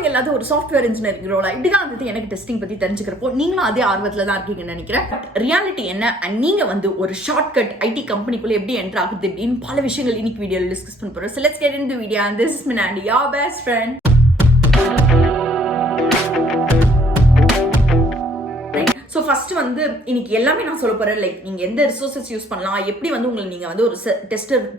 நீங்க எல்லாரும் ஒரு சாஃப்ட்வேர் இன்ஜினியரிங் ரோலா இப்படிதான் வந்து எனக்கு டெஸ்டிங் பத்தி தெரிஞ்சுக்கிறப்போ நீங்களும் அதே ஆர்வத்துல தான் இருக்கீங்கன்னு நினைக்கிறேன். பட் ரியாலிட்டி என்ன அண்ட் நீங்க வந்து ஒரு ஷார்ட்கட் ஐடி கம்பெனிக்குள்ள எப்படி என்டர் ஆகுது அப்படின்னு பல விஷயங்கள் இன்னைக்கு வீடியோல டிஸ்கஸ் பண்ண போறோம். So let's get into the video and this is Minandi, your best friend. So first வந்து இன்னைக்கு எல்லாமே நான் சொல்ல போறேன். லைக் நீங்க எந்த ரிசோர்சஸ் யூஸ் பண்ணலாம், எப்படி வந்து உங்களுக்கு நீங்க வந்து ஒரு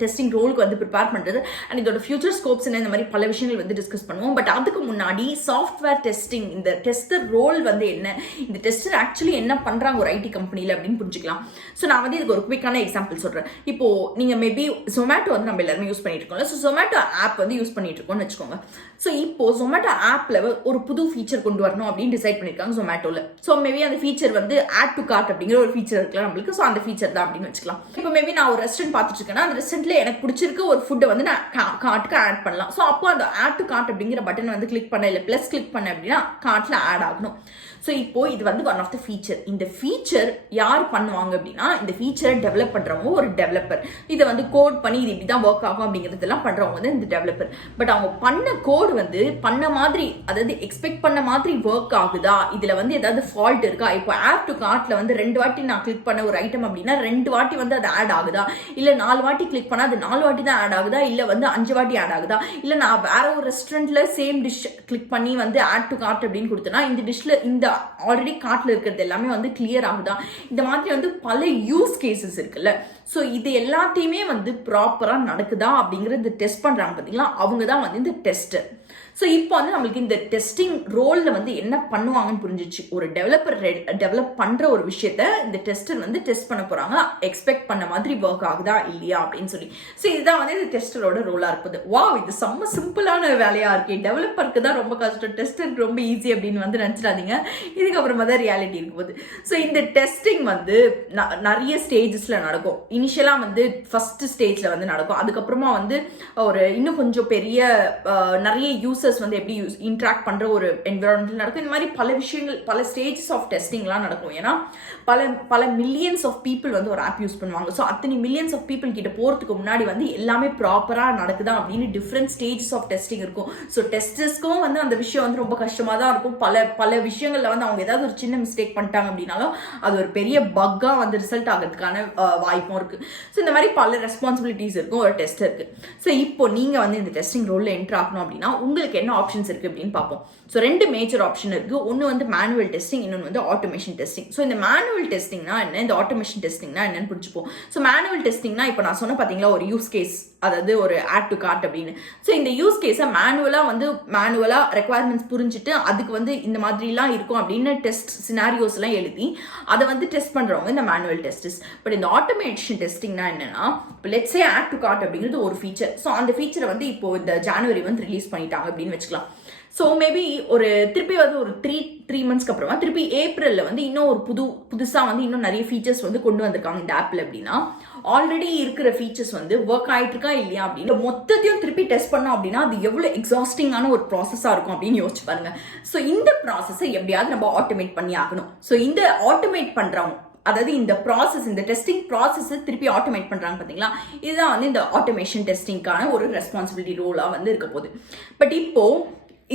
டெஸ்டிங் ரோலுக்கு வந்து ப்ரிப்பேர் பண்றது அண்ட் இதோட ஃபியூச்சர் ஸ்கோப்ஸ் இந்த மாதிரி பல விஷயங்கள் வந்து டிஸ்கஸ் பண்ணுவோம். பட் அதுக்கு முன்னாடி சாஃப்ட்வேர் டெஸ்டிங், இந்த டெஸ்டர் ரோல் வந்து என்ன, இந்த டெஸ்டர் ஆக்சுவலி என்ன பண்றாங்க ஒரு ஐடி கம்பெனில அப்படின்னு புரிஞ்சுக்கலாம். ஸோ நான் வந்து இதுக்கு ஒரு குவிக்கான எக்ஸாம்பிள் சொல்றேன். இப்போ நீங்க மேபி Zomato வந்து நம்ம எல்லாருமே யூஸ் பண்ணிட்டு இருக்கோம்ல. ஸோ Zomato ஆப் வந்து யூஸ் பண்ணிட்டு இருக்கோம்னு வச்சுக்கோங்க. ஸோ இப்போ Zomato ஆப்ல ஒரு புது ஃபீச்சர் கொண்டு வரணும் அப்படின்னு டிசைட் பண்ணிருக்காங்க Zomatoல. ஸோ மேபி அந்த ஃபீச்சர் வந்து ஆட் டு கார்ட் அப்படிங்கிற ஒரு ஃபீச்சர் இருக்குல்ல நம்மளுக்கு. ஸோ அந்த ஃபீச்சர் தான் அப்படின்னு வச்சுக்கலாம். இப்போ மேபி நான் ஒரு ரெஸ்டாரண்ட் பார்த்துட்டு இருக்கேன்னா அந்த ரெஸ்டாரண்ட்ல எனக்கு பிடிச்சிருக்க ஒரு ஃபுட்டை வந்து நான் கார்ட்டுக்கு ஆட் பண்ணலாம். ஸோ அப்போ அந்த ஆட் டு கார்ட் அப்படிங்கிற பட்டன் வந்து கிளிக் பண்ண இல்லை பிளஸ் கிளிக் பண்ண அப்படின்னா கார்ட்ல ஆட் ஆகணும். ஸோ இப்போ இது வந்து ஒன் ஆஃப் த ஃபீச்சர். இந்த ஃபீச்சர் யார் பண்ணுவாங்க அப்படின்னா இந்த ஃபீச்சரை டெவலப் பண்றவங்க ஒரு டெவலப்பர். இதை வந்து கோட் பண்ணி இது இப்படிதான் ஒர்க் ஆகும் அப்படிங்கிறதெல்லாம் பண்றவங்க வந்து இந்த டெவலப்பர். பட் அவங்க பண்ண கோட் வந்து பண்ண மாதிரி, அதாவது எக்ஸ்பெக்ட் பண்ண மாதிரி ஒர்க் ஆகுதா, இதுல வந்து ஏதாவது ஃபால்ட் இருக்கா. இப்போ ஆட் டு கார்ட்ல வந்து 2 வாட்டி நான் கிளிக் பண்ண ஒரு ஐட்டம் அப்படின்னா 2 வாட்டி வந்து அது ஆட் ஆகுதா, இல்ல 4 வாட்டி கிளிக் பண்ணா அது 4 வாட்டி தான் ஆட் ஆகுதா, இல்ல வந்து 5 வாட்டி ஆட் ஆகுதா, இல்ல நான் வேற ஒரு ரெஸ்டாரண்ட்ல சேம் டிஷ் கிளிக் பண்ணி வந்து ஆட் டு கார்ட் அப்படின்னு கொடுத்தேன்னா இந்த டிஷ்ல இந்த ஆல்ரெடி கார்ட்ல இருக்கிறது எல்லாமே வந்து கிளியர் ஆகுதா. இந்த மாதிரி வந்து பல யூஸ் கேசஸ் இருக்குல்ல. ஸோ இது எல்லாத்தையுமே வந்து ப்ராப்பரா நடக்குதா அப்படிங்கறது டெஸ்ட் பண்றாங்க பாத்தீங்களா, அவங்க தான் வந்து இந்த டெஸ்டர். ஸோ இப்போ வந்து நம்மளுக்கு இந்த டெஸ்டிங் ரோல்ல வந்து என்ன பண்ணுவாங்கன்னு புரிஞ்சிச்சு. ஒரு டெவலப்பர் டெவலப் பண்ற ஒரு விஷயத்த இந்த டெஸ்டர் வந்து டெஸ்ட் பண்ண போறாங்க, எக்ஸ்பெக்ட் பண்ண மாதிரி ஒர்க் ஆகுதா இல்லையா அப்படின்னு சொல்லி. ஸோ இதுதான் வந்து இந்த டெஸ்டரோட ரோலா இருக்குது. வாவ், இது செம்ம சிம்பிளான வேலையா இருக்கு. டெவலப்பருக்கு தான் ரொம்ப கஷ்டம், டெஸ்டருக்கு ரொம்ப ஈஸி அப்படின்னு வந்து நினைச்சிடாதீங்க. இதுக்கப்புறமா தான் ரியாலிட்டி இருக்கும் போது. ஸோ இந்த டெஸ்டிங் வந்து நிறைய ஸ்டேஜஸ்ல நடக்கும். இனிஷியலா வந்து ஃபர்ஸ்ட் ஸ்டேஜ்ல வந்து நடக்கும். அதுக்கப்புறமா வந்து ஒரு இன்னும் கொஞ்சம் பெரிய நிறைய யூசர்ஸ் வந்து எப்படி இன்டராக்ட் பண்ற ஒரு என்விரான்மெண்ட் நடக்கும். இந்த மாதிரி பல விஷயங்கள், பல ஸ்டேஜஸ் ஆஃப் டெஸ்டிங்லாம் நடக்கும். ஏன்னா பல மில்லியன்ஸ் ஆஃப் பீப்புள் வந்து ஒரு ஆப் யூஸ் பண்ணுவாங்க. ஸோ அத்தனை மில்லியன்ஸ் ஆஃப் பீப்புள் கிட்ட போறதுக்கு முன்னாடி வந்து எல்லாமே ப்ராப்பரா நடக்குதா அப்படின்னு டிஃப்ரெண்ட் ஸ்டேஜஸ் ஆஃப் டெஸ்டிங் இருக்கும். ஸோ டெஸ்டர்ஸ்க்கும் வந்து அந்த விஷயம் வந்து ரொம்ப கஷ்டமா தான் இருக்கும். பல விஷயங்கள்ல வந்து அவங்க ஏதாவது ஒரு சின்ன மிஸ்டேக் பண்ணிட்டாங்க அப்படின்னாலும் அது ஒரு பெரிய பக்கா வந்து ரிசல்ட் ஆகிறதுக்கான வாய்ப்பும் இருக்கு. ஸோ இந்த மாதிரி பல ரெஸ்பான்சிபிலிட்டிஸ் இருக்கும் ஒரு டெஸ்டருக்கு. ஸோ இப்போ நீங்க வந்து இந்த டெஸ்டிங் ரோல்ல என்டர் ஆகணும் அப்படின்னா உங்களுக்கு என்ன ஆப்ஷன்ஸ் இருக்கு அப்படின்னு பார்ப்போம். ஸோ 2 மேஜர் ஆப்ஷன் இருக்கு. ஒன்று வந்து மேனுவல் டெஸ்டிங், இன்னொன்று வந்து ஆட்டோமேஷன் டெஸ்டிங். ஸோ இந்த மேனுவல் டெஸ்டிங்னா என்ன, இந்த ஆட்டோமேஷன் டெஸ்டிங்னா என்னன்னு புரிஞ்சுப்போம். ஸோ மேனுவல் டெஸ்டிங்னா இப்போ நான் சொன்ன பார்த்தீங்களா ஒரு யூஸ் கேஸ், அதாவது ஒரு ஆட் டு கார்ட் அப்படின்னு. ஸோ இந்த யூஸ் கேஸை மேனுவலா ரெக்குவயர்மெண்ட்ஸ் புரிஞ்சுட்டு அதுக்கு வந்து இந்த மாதிரிலாம் இருக்கும் அப்படின்னு டெஸ்ட் சினாரியோஸ் எல்லாம் எழுதி அதை வந்து டெஸ்ட் பண்றவங்க இந்த மேனுவல் டெஸ்டர்ஸ். பட் இந்த ஆட்டோமேஷன் டெஸ்டிங்னா என்னன்னா, இப்போ let's say add to cart அப்படிங்கிறது ஒரு ஃபீச்சர். ஸோ அந்த ஃபீச்சரை வந்து இப்போ இந்த ஜனவரி வந்து ரிலீஸ் பண்ணிட்டாங்க அப்படின்னு வச்சுக்கலாம். ஸோ மேபி ஒரு திருப்பி வந்து ஒரு த்ரீ மந்த்ஸ்க்கு அப்புறமா திருப்பி ஏப்ரல்ல வந்து இன்னும் ஒரு புதுசா வந்து இன்னும் நிறைய ஃபீச்சர்ஸ் வந்து கொண்டு வந்திருக்காங்க இந்த ஆப்ல. அப்படின்னா ஆல்ரெடி இருக்கிற ஃபீச்சர்ஸ் வந்து ஒர்க் ஆயிட்டு இருக்கா இல்லையா அப்படின்னு மொத்தத்தையும் திருப்பி டெஸ்ட் பண்ணோம் அப்படின்னா அது எவ்வளவு எக்ஸாஸ்டிங்கான ஒரு ப்ராசஸா இருக்கும் அப்படின்னு யோசிச்சு பாருங்க. ஸோ இந்த ப்ராசஸை எப்படியாவது நம்ம ஆட்டோமேட் பண்ணி ஆகணும். ஸோ இந்த ஆட்டோமேட் பண்றவங்க, அதாவது இந்த ப்ராசஸ், இந்த டெஸ்டிங் ப்ராசஸ் திருப்பி ஆட்டோமேட் பண்றாங்க பாத்தீங்களா, இதுதான் வந்து இந்த ஆட்டோமேஷன் டெஸ்டிங்கான ஒரு ரெஸ்பான்சிபிலிட்டி ரோலா வந்து இருக்க போகுது. பட் இப்போ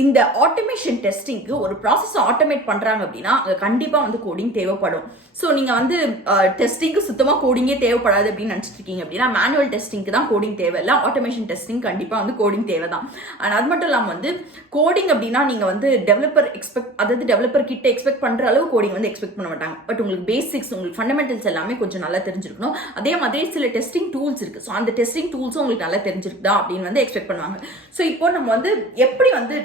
இந்த ஆட்டோமேஷன் டெஸ்டிங்க்கு ஒரு ப்ராசஸ் ஆட்டோமேட் பண்றாங்க அப்படின்னா அங்க கண்டிப்பா வந்து கோடிங் தேவைப்படும். ஸோ நீங்க வந்து டெஸ்டிங்க்கு சுத்தமா கோடிங்கே தேவைப்படாது அப்படின்னு நினைச்சிட்டு இருக்கீங்க அப்படின்னா மேனுவல் டெஸ்டிங்க்கு தான் கோடிங் தேவை இல்லை, ஆட்டோமேஷன் டெஸ்டிங் கண்டிப்பா வந்து கோடிங் தேவை தான். அண்ட் அது மட்டும் இல்லாமல் வந்து கோடிங் அப்படின்னா நீங்க வந்து டெவலப்பர் கிட்ட எக்ஸ்பெக்ட் பண்ற அளவு கோடிங் வந்து எக்ஸ்பெக்ட் பண்ண மாட்டாங்க. பட் உங்களுக்கு பேசிக்ஸ், உங்களுக்கு ஃபண்டமெண்டல்ஸ் எல்லாமே கொஞ்சம் நல்லா தெரிஞ்சிருக்கணும். அதே மாதிரி சில டெஸ்டிங் டூல்ஸ் இருக்கு. ஸோ அந்த டெஸ்டிங் டூல்ஸும் உங்களுக்கு நல்லா தெரிஞ்சிருக்குதா அப்படின்னு வந்து எக்ஸ்பெக்ட் பண்ணுவாங்க. ஸோ இப்போ நம்ம வந்து எப்படி வந்து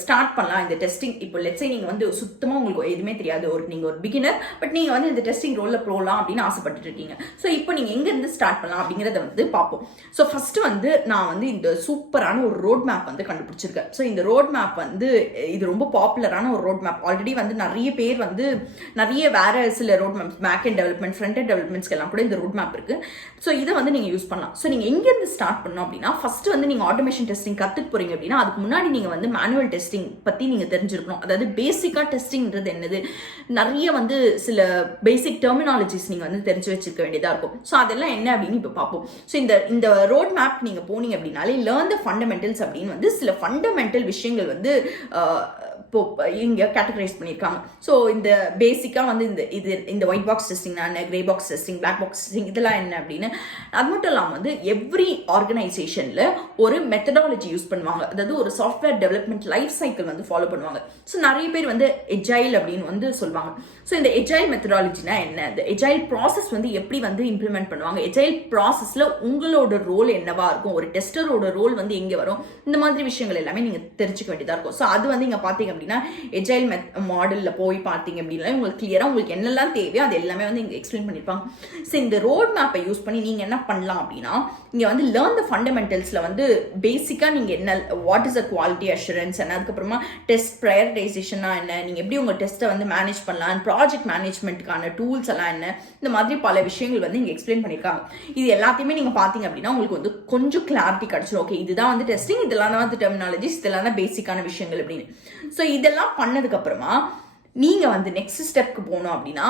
ஸ்டார்ட் பண்ணலாம் இந்த டெஸ்டிங். இப்போ லெட்ஸ் சே நீங்க வந்து சுத்தமா உங்களுக்கு எதுவுமே தெரியாது, நீங்க ஒரு பிகினர், பட் நீங்க வந்து இந்த டெஸ்டிங் ரோல்ல போகலாம் அப்படின்னு ஆசைப்பட்டு இருக்கீங்க. ஸோ இப்போ நீங்க எங்க இருந்து ஸ்டார்ட் பண்ணலாம் அப்படிங்கறத வந்து பார்ப்போம். ஸோ ஃபர்ஸ்ட் வந்து நான் வந்து இந்த சூப்பரான ஒரு ரோட் மேப் வந்து கண்டுபிடிச்சிருக்கேன். ஸோ இந்த ரோட் மேப் வந்து இது ரொம்ப பாப்புலரான ஒரு ரோட் மேப். ஆல்ரெடி வந்து நிறைய பேர் வந்து நிறைய வேற சில road maps, back and development, front and டெவலப்மெண்ட்ஸ்க்கு எல்லாம் கூட இந்த ரோட் மேப் இருக்கு. ஸோ இதை வந்து நீங்க யூஸ் பண்ணலாம். ஸோ நீங்க எங்க இருந்து ஸ்டார்ட் பண்ணணும் அப்படின்னா ஃபர்ஸ்ட் வந்து நீங்க ஆட்டோமேஷன் டெஸ்டிங் கத்துக்க போறீங்க அப்படின்னா அதுக்கு முன்னாடி நீங்க வந்து வந்து மேனுவல் டெஸ்டிங் பற்றி நீங்கள் தெரிஞ்சிருக்கணும். அதாவது பேசிக்காக டெஸ்டிங்கிறது என்னது, நிறைய வந்து சில பேசிக் டெர்மினாலஜிஸ் நீங்கள் வந்து தெரிஞ்சு வச்சிருக்க வேண்டியதாக இருக்கும். ஸோ அதெல்லாம் என்ன அப்படின்னு இப்போ பார்ப்போம். ஸோ இந்த ரோட் மேப் நீங்கள் போனீங்க அப்படின்னாலே லேர்ன் த ஃபண்டமெண்டல்ஸ் அப்படின்னு வந்து சில ஃபண்டமெண்டல் விஷயங்கள் வந்து இப்போ இங்கே கேட்டகரைஸ் பண்ணியிருக்காங்க. ஸோ இந்த பேசிக்காக வந்து இந்த ஒயிட் பாக்ஸ் டெஸ்டிங் என்ன, grey box testing, black box testing இதெல்லாம் என்ன அப்படின்னு. அது மட்டும் இல்லாமல் வந்து எவ்ரி ஆர்கனைசேஷனில் ஒரு மெத்தடாலஜி யூஸ் பண்ணுவாங்க. அதாவது ஒரு சாஃப்ட்வேர் டெவலப்மெண்ட் லைஃப் சைக்கிள் வந்து ஃபாலோ பண்ணுவாங்க. ஸோ நிறைய பேர் வந்து எஜைல் அப்படின்னு வந்து சொல்லுவாங்க. ஸோ இந்த எஜைல் மெத்தடாலஜினா என்ன, இந்த எஜைல் ப்ராசஸ் வந்து எப்படி வந்து இம்ப்ளிமெண்ட் பண்ணுவாங்க, எஜைல் ப்ராசஸில் உங்களோட ரோல் என்னவா இருக்கும், ஒரு டெஸ்டரோட ரோல் வந்து எங்கே வரும், இந்த மாதிரி விஷயங்கள் எல்லாமே நீங்கள் தெரிஞ்சுக்க வேண்டியதாக இருக்கும். ஸோ அது வந்து இங்கே பார்த்தீங்க அப்படின்னா எஜைல் மாடலில் போய் பார்த்தீங்க அப்படின்னா உங்களுக்கு கிளியராக உங்களுக்கு என்னெல்லாம் தேவையோ அது எல்லாமே வந்து இங்கே எக்ஸ்பிளைன் பண்ணியிருப்பாங்க. ஸோ இந்த ரோட் மேப்பை யூஸ் பண்ணி நீங்கள் என்ன பண்ணலாம் அப்படின்னா, இங்கே வந்து லேர்ன் த ஃபண்டமெண்டல்ஸில் வந்து பேசிக்காக நீங்கள் என்ன, what is a quality assurance என்ன, அதுக்கப்புறமா டெஸ்ட் ப்ரையரைசேஷனா என்ன, நீங்கள் எப்படி உங்கள் டெஸ்ட்டை வந்து மேனேஜ் பண்ணலாம், ப்ராஜெக்ட் மேனேஜ்மெண்ட்டுக்கான டூல்ஸ் எல்லாம் என்ன, இந்த மாதிரி பல விஷயங்கள் வந்து இங்கே எக்ஸ்பிளைன் பண்ணியிருக்காங்க. இது எல்லாத்தையுமே நீங்கள் பார்த்தீங்க அப்படின்னா உங்களுக்கு வந்து கொஞ்சம் கிளாரிட்டி கிடச்சிடும். ஓகே, இதுதான் வந்து டெஸ்டிங், இதெல்லாம் தான் வந்து டெர்மினாலஜிஸ், இதெல்லாம் தான் பேசிக்கான விஷயங்கள் அப்படின்னு. ஸோ இதெல்லாம் பண்ணதுக்கு அப்புறமா நீங்கள் வந்து நெக்ஸ்ட் ஸ்டெப்க்கு போகணும் அப்படின்னா,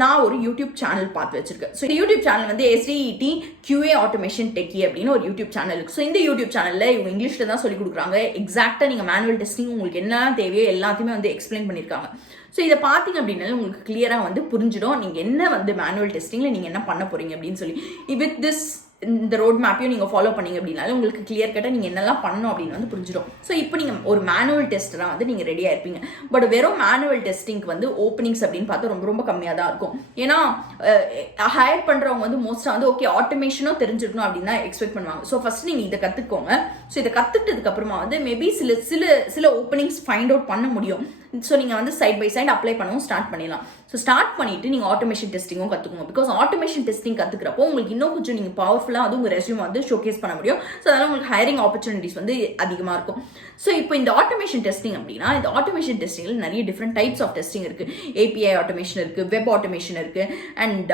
நான் ஒரு யூடியூப் சேனல் பார்த்து வச்சிருக்கேன். ஸோ யூடியூப் சேனல் வந்து SDET QA ஆட்டோமேஷன் டெக்கி அப்படின்னு ஒரு யூடியூப் சேனல் இருக்கு. ஸோ இந்த யூடியூப் சேனலில் இவங்க இங்கிலீஷில் தான் சொல்லி கொடுக்குறாங்க. எக்ஸாக்டாக நீங்கள் மேனுவல் டெஸ்டிங் உங்களுக்கு என்னெல்லாம் தேவையோ எல்லாத்தையுமே வந்து எக்ஸ்பிளைன் பண்ணியிருக்காங்க. ஸோ இதை பார்த்தீங்க அப்படின்னாலும் உங்களுக்கு கிளியராக வந்து புரிஞ்சிடும் நீங்கள் என்ன வந்து மேனுவல் டெஸ்டிங்கில் நீங்கள் என்ன பண்ண போகிறீங்க அப்படின்னு சொல்லி. வித் திஸ் இந்த ரோட் மேப்பையும் நீங்கள் ஃபாலோ பண்ணீங்க அப்படின்னாலும் உங்களுக்கு கிளியர் கட்டாக நீங்கள் என்னெல்லாம் பண்ணணும் அப்படின்னு வந்து புரிஞ்சிடும். ஸோ இப்போ நீங்கள் ஒரு மேனுவல் டெஸ்டராக வந்து நீங்கள் ரெடியாக இருப்பீங்க. பட் வெறும் மேனுவல் டெஸ்டிங்க்கு வந்து ஓப்பனிங்ஸ் அப்படின்னு பார்த்தா ரொம்ப ரொம்ப கம்மியாக தான் இருக்கும். ஏன்னா ஹையர் பண்ணுறவங்க வந்து மோஸ்ட்டாக வந்து ஓகே ஆட்டோமேஷனும் தெரிஞ்சிடணும் அப்படின்னு தான் எக்ஸ்பெக்ட் பண்ணுவாங்க. ஸோ ஃபஸ்ட் நீங்கள் இதை கற்றுக்கோங்க. ஸோ இதை கற்றுக்கிட்டதுக்கு அப்புறமா வந்து மேபி சில ஓப்பனிங்ஸ் ஃபைண்ட் அவுட் பண்ண முடியும். ஸோ நீங்கள் வந்து சைட் பை சைட் அப்ளை பண்ணவும் ஸ்டார்ட் பண்ணிடலாம். ஸோ ஸ்டார்ட் பண்ணிட்டு நீங்கள் ஆட்டோமேஷன் டெஸ்டிங்கும் கற்றுக்கோங்க. பிகாஸ் ஆட்டோமேஷன் டெஸ்டிங் கற்றுக்கிறப்போ உங்களுக்கு இன்னும் கொஞ்சம் நீங்கள் பவர்ஃபுல்லாக அது உங்கள் ரெஸ்யூம் வந்து ஷோகேஸ் பண்ண முடியும். ஸோ அதனால் உங்களுக்கு ஹையரிங் ஆப்பர்ச்சுனிட்டிஸ் வந்து அதிகமாக இருக்கும். ஸோ இப்போ இந்த ஆட்டோமேஷன் டெஸ்டிங் அப்படின்னா, இந்த ஆட்டோமேஷன் டெஸ்டிங்கில் நிறைய டிஃப்ரெண்ட் டைப்ஸ் ஆஃப் டெஸ்டிங் இருக்குது. API ஆட்டோமேஷன் இருக்குது, வெப் ஆட்டோமேஷன் இருக்குது, அண்ட்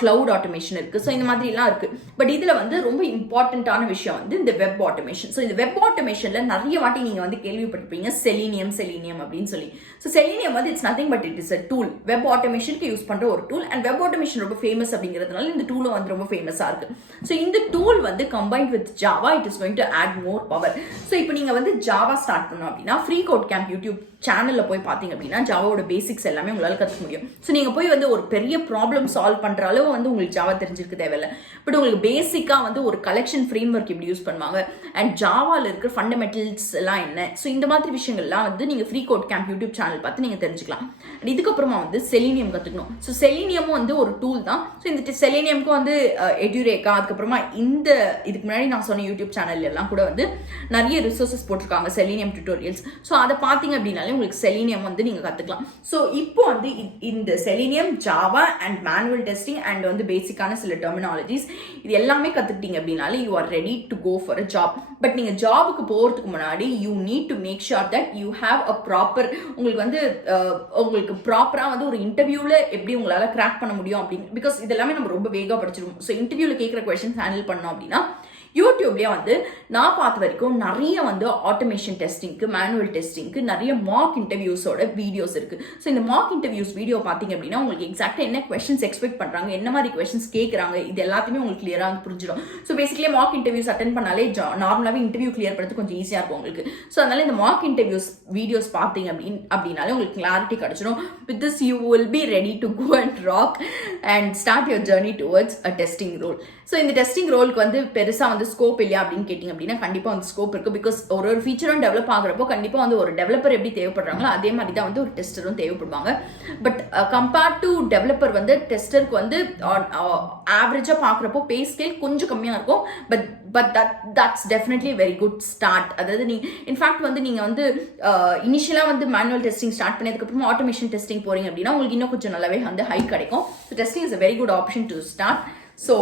கிளவுட் ஆட்டோமேஷன் இருக்குது. ஸோ இந்த மாதிரிலாம் இருக்குது. பட் இதில் வந்து ரொம்ப இம்பார்ட்டண்ட்டான விஷயம் வந்து இந்த வெப் ஆட்டோமேஷன். ஸோ இந்த வெப் ஆட்டோமேஷனில் நிறைய வாட்டி நீங்கள் வந்து கேள்விப்பட்டிருப்பீங்க செலினியம் அப்படின்னு சொல்லி. ஸோ செலினியம் வந்து it's nothing but it is a tool. Web ஆட்டோமேஷனுக்கு யூஸ் பண்ணுற ஒரு டூல். அண்ட் வெப் ஆட்டோமேஷன் ரொம்ப ஃபேமஸ் அப்படிங்கிறதுனால இந்த டூலும் வந்து ரொம்ப ஃபேமஸாக இருக்குது. ஸோ இந்த டூல் வந்து combined with Java it is going to add more power. So இப்போ நீங்கள் வந்து ஜாவா ஸ்டார்ட் பண்ணோம் அப்படின்னா ஃப்ரீ கோட் கேம்ப் யூடியூப் சேனலில் போய் பார்த்தீங்க அப்படின்னா ஜாவாவோட பேசிக்ஸ் எல்லாமே உங்களால் கற்றுக்க முடியும். ஸோ நீங்கள் போய் வந்து ஒரு பெரிய ப்ராப்ளம் சால்வ் பண்ணுற அளவு வந்து உங்களுக்கு ஜாவா தெரிஞ்சிருக்க தேவையில்லை. பட் உங்களுக்கு பேசிக்காக வந்து ஒரு கலெக்ஷன் ஃப்ரேம் ஒர்க் எப்படி யூஸ் பண்ணுவாங்க அண்ட் ஜாவாவில் இருக்கிற ஃபண்டமெண்டல்ஸ் எல்லாம் என்ன, ஸோ இந்த மாதிரி விஷயங்கள்லாம் வந்து நீங்கள் free code camp YouTube channel பார்த்து நீங்கள் தெரிஞ்சுக்கலாம். அண்ட் இதுக்கப்புறமா வந்து செலினியம் கற்றுக்கணும். ஸோ செலினியமும் வந்து ஒரு டூல் தான். ஸோ இந்த செலினியமுக்கும் வந்து எட்யூரேக்கா, அதுக்கப்புறமா இதுக்கு முன்னாடி நான் சொன்ன யூடியூப் சேனல் எல்லாம் கூட வந்து நிறைய ரிசோர்ஸஸ் போட்டிருக்காங்க செலினியம் டியூட்டோரியல்ஸ். ஸோ அதை பார்த்தீங்க அப்படின்னாலே உங்களுக்கு செலினியம் வந்து நீங்கள் கற்றுக்கலாம். ஸோ இப்போ வந்து இந்த Selenium, Java and manual testing and வந்து பேசிக்கான சில டெர்மினாலஜிஸ் இது எல்லாமே கற்றுக்கிட்டீங்க அப்படின்னாலே you are ready to go for a job. But நீங்கள் ஜாபுக்கு போகிறதுக்கு முன்னாடி you need to make sure that you have a proper, உங்களுக்கு ப்ராப்பராக வந்து ஒரு இன்டர்வியூவில் எப்படி உங்களால் கிராக் பண்ண முடியும் அப்படின்னு. பிகாஸ் இதெல்லாமே நம்ம ரொம்ப வேகமாக படிச்சிருவோம். ஸோ இன்டர்வியூவில் கேட்குற கொஸ்டின்ஸ் ஹேண்டில் பண்ணோம் அப்படின்னா யூடியூப்லேயே வந்து நான் பார்த்த வரைக்கும் நிறைய வந்து ஆட்டோமேஷன் டெஸ்டிங்க்கு, மேனுவல் டெஸ்டிங்க்கு நிறைய மார்க் இன்டர்வியூஸோட வீடியோஸ் இருக்குது. ஸோ இந்த மார்க் இன்டர்வியூஸ் வீடியோ பார்த்தீங்க அப்படின்னா உங்களுக்கு எக்ஸாக்டாக என்ன கொஸ்டின்ஸ் எக்ஸ்பெக்ட் பண்ணுறாங்க, என்ன மாதிரி கொஸ்டின்ஸ் கேட்குறாங்க, இது எல்லாத்தையுமே உங்களுக்கு கிளியராக புரிஞ்சிடும். So basically mark interviews attend பண்ணாலே நார்மலாகவே இன்டர்வியூ கிளியர் பண்ணுறது கொஞ்சம் ஈஸியாக இருக்கும் உங்களுக்கு. ஸோ அதனால இந்த மார்க் இன்டர்வியூஸ் வீடியோஸ் பார்த்தீங்க அப்படின்னாலே உங்களுக்கு கிளாரிட்டி கிடச்சிடும். With this you will be ready to go and rock and start your journey towards a testing role. So இந்த டெஸ்டிங் ரோலுக்கு வந்து பெருசாக வந்து ஸ்கோப் இல்லையா அப்படின்னு கேட்டிங்க அப்படின்னா கண்டிப்பாக வந்து ஸ்கோப் இருக்குது. பிகாஸ் ஒரு ஃபீச்சரும் டெவலப் ஆகுறப்போ கண்டிப்பாக வந்து ஒரு டெவலப்பர் எப்படி தேவைப்படுறாங்களோ அதே மாதிரி தான் வந்து ஒரு டெஸ்டரும் தேவைப்படுவாங்க. பட் கம்பேர்ட் டு டெவலப்பர் வந்து டெஸ்டருக்கு வந்து ஆவரேஜாக பார்க்குறப்போ பே ஸ்கேல் கொஞ்சம் கம்மியாக இருக்கும். But that's definitely very good start. அதாவது இன்ஃபேக்ட் வந்து நீங்கள் வந்து இனிஷியலாக வந்து மேனுவல் டெஸ்டிங் ஸ்டார்ட் பண்ணதுக்கப்புறமா ஆட்டோமேஷன் டெஸ்டிங் போகிறீங்க அப்படின்னா உங்களுக்கு இன்னும் கொஞ்சம் நல்லாவே வந்து ஹை கிடைக்கும். So testing is a very good option to start. So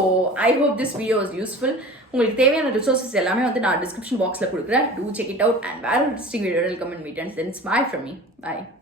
I hope this video is useful. உங்களுக்கு தேவையான ரிசோர்ஸஸ் எல்லாமே வந்து நான் டிஸ்கிரிப்ஷன் பாக்ஸில் கொடுக்குறேன். Do check it out and வேற ஒரு டிஸ்ட்ரிக் வீடியோவில் come and meet and then bye from me. Bye.